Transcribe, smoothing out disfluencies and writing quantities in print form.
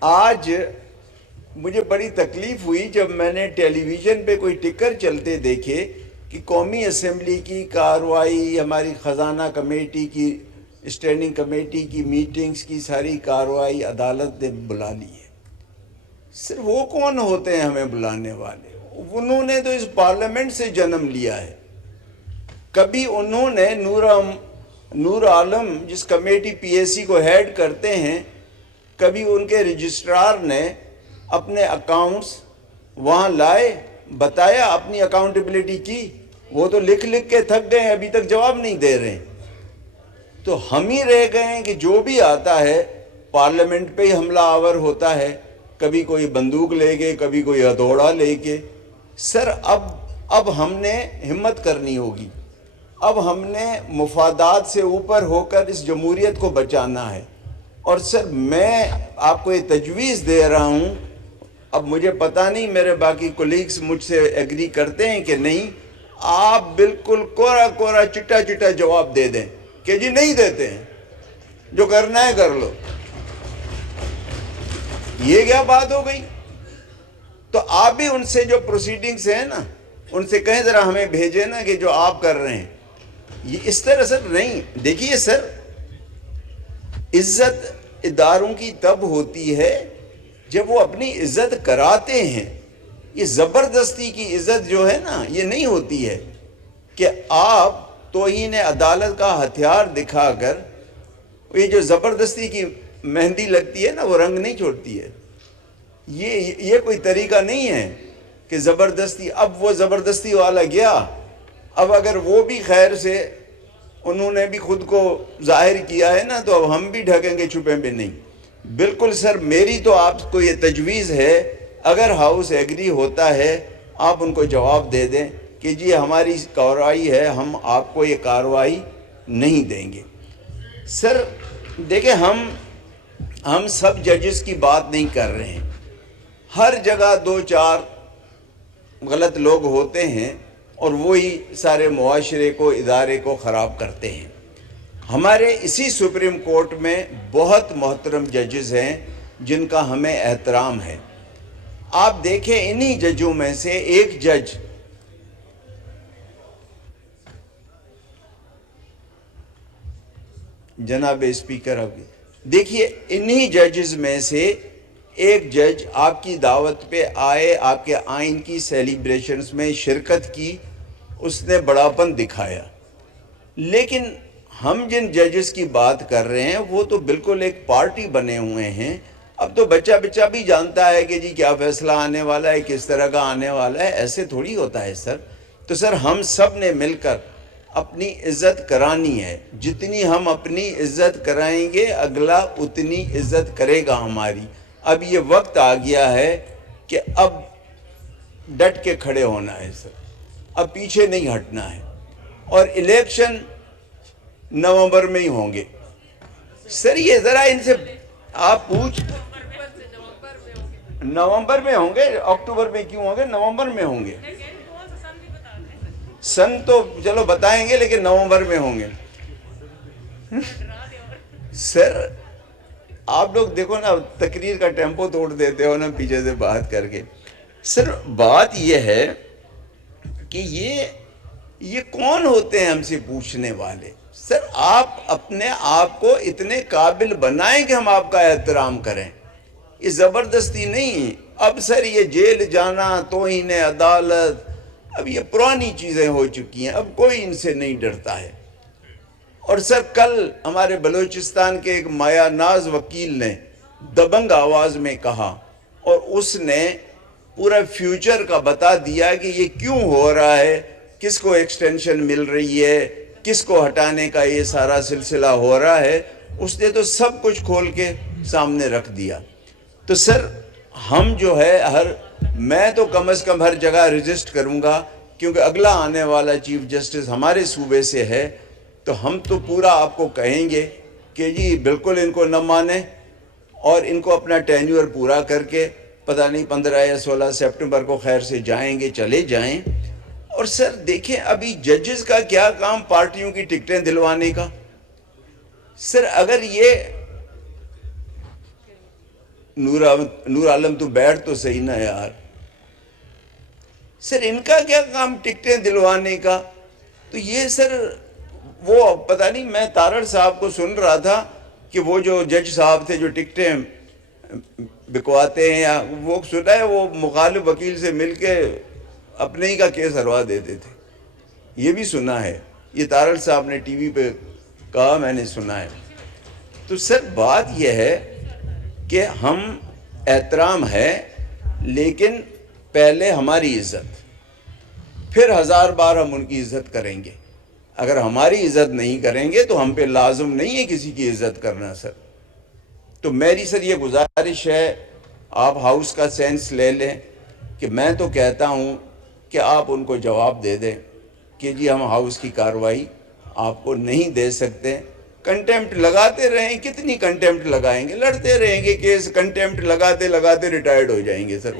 آج مجھے بڑی تکلیف ہوئی جب میں نے ٹیلی ویژن پہ کوئی ٹکر چلتے دیکھے کہ قومی اسمبلی کی کارروائی، ہماری خزانہ کمیٹی کی اسٹینڈنگ کمیٹی کی میٹنگز کی ساری کارروائی عدالت نے بلا لی ہے۔ صرف وہ کون ہوتے ہیں ہمیں بلانے والے؟ انہوں نے تو اس پارلیمنٹ سے جنم لیا ہے۔ کبھی انہوں نے نور عالم جس کمیٹی پی ایس سی کو ہیڈ کرتے ہیں، کبھی ان کے رجسٹرار نے اپنے اکاؤنٹس وہاں لائے، بتایا، اپنی اکاؤنٹیبلٹی کی؟ وہ تو لکھ کے تھک گئے ہیں، ابھی تک جواب نہیں دے رہے ہیں۔ تو ہم ہی رہ گئے ہیں کہ جو بھی آتا ہے پارلیمنٹ پہ ہی حملہ آور ہوتا ہے، کبھی کوئی بندوق لے کے، کبھی کوئی ہتھوڑا لے کے۔ سر اب ہم نے ہمت کرنی ہوگی، اب ہم نے مفادات سے اوپر ہو کر اس جمہوریت کو بچانا ہے۔ اور سر میں آپ کو یہ تجویز دے رہا ہوں، اب مجھے پتہ نہیں میرے باقی کولیگز مجھ سے ایگری کرتے ہیں کہ نہیں، آپ بالکل کورا چٹا جواب دے دیں کہ جی نہیں دیتے ہیں، جو کرنا ہے کر لو۔ یہ کیا بات ہو گئی؟ تو آپ بھی ان سے جو پروسیڈنگز ہیں نا، ان سے کہیں ذرا ہمیں بھیجیں نا کہ جو آپ کر رہے ہیں یہ اس طرح سر نہیں۔ دیکھیے سر، عزت اداروں کی تب ہوتی ہے جب وہ اپنی عزت کراتے ہیں۔ یہ زبردستی کی عزت جو ہے نا، یہ نہیں ہوتی ہے کہ آپ توہین عدالت کا ہتھیار دکھا کر، یہ جو زبردستی کی مہندی لگتی ہے نا، وہ رنگ نہیں چھوڑتی ہے۔ یہ کوئی طریقہ نہیں ہے کہ زبردستی، اب وہ زبردستی والا گیا، اب اگر وہ بھی خیر سے انہوں نے بھی خود کو ظاہر کیا ہے نا، تو اب ہم بھی ڈھکیں گے چھپیں بھی نہیں۔ بالکل سر، میری تو آپ کو یہ تجویز ہے، اگر ہاؤس ایگری ہوتا ہے آپ ان کو جواب دے دیں کہ جی ہماری کارروائی ہے، ہم آپ کو یہ کارروائی نہیں دیں گے۔ سر دیکھیں، ہم سب ججز کی بات نہیں کر رہے ہیں، ہر جگہ دو چار غلط لوگ ہوتے ہیں اور وہی سارے معاشرے کو، ادارے کو خراب کرتے ہیں۔ ہمارے اسی سپریم کورٹ میں بہت محترم ججز ہیں جن کا ہمیں احترام ہے۔ آپ دیکھیں، انہی ججوں میں سے ایک جج جناب اسپیکر، اب دیکھیے، انہی ججز میں سے ایک جج آپ کی دعوت پہ آئے، آپ کے آئین کی سیلیبریشنز میں شرکت کی، اس نے بڑاپن دکھایا۔ لیکن ہم جن ججز کی بات کر رہے ہیں وہ تو بالکل ایک پارٹی بنے ہوئے ہیں۔ اب تو بچہ بھی جانتا ہے کہ جی کیا فیصلہ آنے والا ہے، کس طرح کا آنے والا ہے، ایسے تھوڑی ہوتا ہے سر۔ تو سر ہم سب نے مل کر اپنی عزت کرانی ہے، جتنی ہم اپنی عزت کرائیں گے اگلا اتنی عزت کرے گا ہماری۔ اب یہ وقت آ گیا ہے کہ اب ڈٹ کے کھڑے ہونا ہے سر، اب پیچھے نہیں ہٹنا ہے، اور الیکشن نومبر میں ہی ہوں گے۔ سر یہ ذرا ان سے آپ نومبر میں ہوں گے، اکتوبر میں کیوں ہوں گے، نومبر میں ہوں گے۔ سن تو چلو بتائیں گے، لیکن نومبر میں ہوں گے۔ سر آپ لوگ دیکھو نا، تقریر کا ٹیمپو توڑ دیتے ہو نا پیچھے سے بات کر کے۔ سر بات یہ ہے کہ یہ کون ہوتے ہیں ہم سے پوچھنے والے؟ سر آپ اپنے آپ کو اتنے قابل بنائیں کہ ہم آپ کا احترام کریں، یہ زبردستی نہیں۔ اب سر یہ جیل جانا، توہین عدالت، اب یہ پرانی چیزیں ہو چکی ہیں، اب کوئی ان سے نہیں ڈرتا ہے۔ اور سر کل ہمارے بلوچستان کے ایک مایا ناز وکیل نے دبنگ آواز میں کہا، اور اس نے پورا فیوچر کا بتا دیا کہ یہ کیوں ہو رہا ہے، کس کو ایکسٹینشن مل رہی ہے، کس کو ہٹانے کا یہ سارا سلسلہ ہو رہا ہے۔ اس نے تو سب کچھ کھول کے سامنے رکھ دیا۔ تو سر ہم جو ہے میں تو کم از کم ہر جگہ رجسٹ کروں گا، کیونکہ اگلا آنے والا چیف جسٹس ہمارے صوبے سے ہے، تو ہم تو پورا آپ کو کہیں گے کہ جی بالکل ان کو نہ مانیں، اور ان کو اپنا ٹینیور پورا کر کے پتہ نہیں 15 یا 16 سپٹمبر کو خیر سے جائیں گے، چلے جائیں۔ اور سر دیکھیں، ابھی ججز کا کیا کام پارٹیوں کی ٹکٹیں دلوانے کا؟ سر اگر یہ نور عالم تو بیٹھ تو صحیح نا یار. سر ان کا کیا کام ٹکٹیں دلوانے کا؟ تو یہ سر وہ پتہ نہیں، میں تارڑ صاحب کو سن رہا تھا کہ وہ جو جج صاحب تھے جو ٹکٹیں بکواتے ہیں، یا وہ سنا ہے وہ مخالف وکیل سے مل کے اپنے ہی کا کیس ہروا دیتے تھے. یہ بھی سنا ہے، یہ تارڑ صاحب نے ٹی وی پہ کہا، میں نے سنا ہے. تو سر بات یہ ہے کہ ہم احترام ہے، لیکن پہلے ہماری عزت، پھر 1000 بار ہم ان کی عزت کریں گے. اگر ہماری عزت نہیں کریں گے تو ہم پہ لازم نہیں ہے کسی کی عزت کرنا سر. تو میری سر یہ گزارش ہے، آپ ہاؤس کا سینس لے لیں کہ میں تو کہتا ہوں کہ آپ ان کو جواب دے دیں کہ جی ہم ہاؤس کی کارروائی آپ کو نہیں دے سکتے. کنٹیمپٹ لگاتے رہیں، کتنی کنٹیمپٹ لگائیں گے، لڑتے رہیں گے کیس، کنٹیمپٹ لگاتے لگاتے ریٹائرڈ ہو جائیں گے سر.